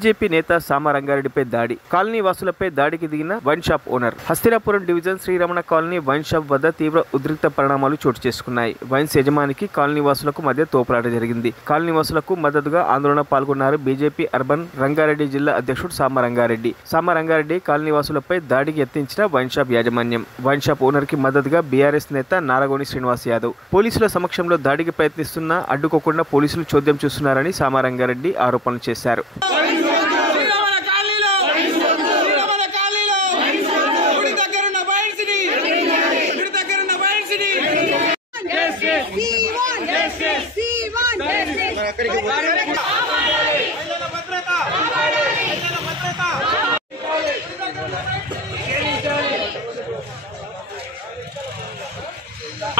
BJP నేత సామారంగారెడ్డిపై దాడి. Colony వాసులపై దాడికి దిగిన wine shop owner. Hastinapuram division Sriramana colony wine shop వద్ద తీవ్ర ఉద్రిక్త పరిణామాలు చోటు చేసుకున్నాయి. వైన్స్ యజమానికి కాలనీ వాసులకు మధ్య తోపులాట జరిగింది. కాలనీ వాసులకు మద్దతుగా ఆందోళన పాల్గొన్నారు బీజేపీ అర్బన్ రంగారెడ్డి జిల్లా అధ్యక్షుడు సామారంగారెడ్డి. సామారంగారెడ్డి కాలనీ వాసులపై దాడికి యత్నించిన వైన్ షాప్ యాజమాన్యం. వైన్ షాప్ ఓనర్ కి మద్దతుగా బీఆర్ఎస్ నేత నారగోని శ్రీనివాస్ యాదవ్. పోలీసుల సమక్షంలో దాడికి ప్రయత్నిస్తున్నా అడ్డుకోకుండా పోలీసులు చోద్యం చూస్తున్నారని సామారంగారెడ్డి ఆరోపణలు చేశారు.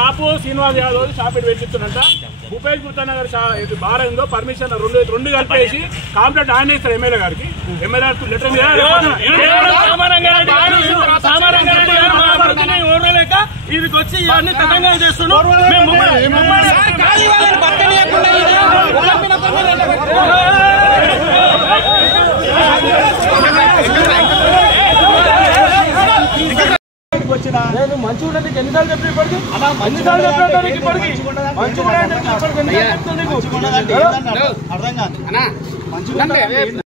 షాపు శ్రీనివాస్ యాదవ్ షాప్ పెట్టిస్తున్నంట భూపేష్ గుప్తానగర్ బార్ ఏందో పర్మిషన్ రెండు కలిపేసి కాంప్లైంట్ ఆయన ఇస్తారు ఎమ్మెల్యే గారికి. ఎమ్మెల్యే లెటర్ లేక వీరికి వచ్చి ఇవన్నీ తెలంగాణ చేస్తున్నాం. నేను మంచిగా ఉండడానికి ఎన్నిసార్లు చెప్పి ఇప్పటికి ఎన్నిసార్లు చెప్పడానికి ఇప్పటికి మంచిగా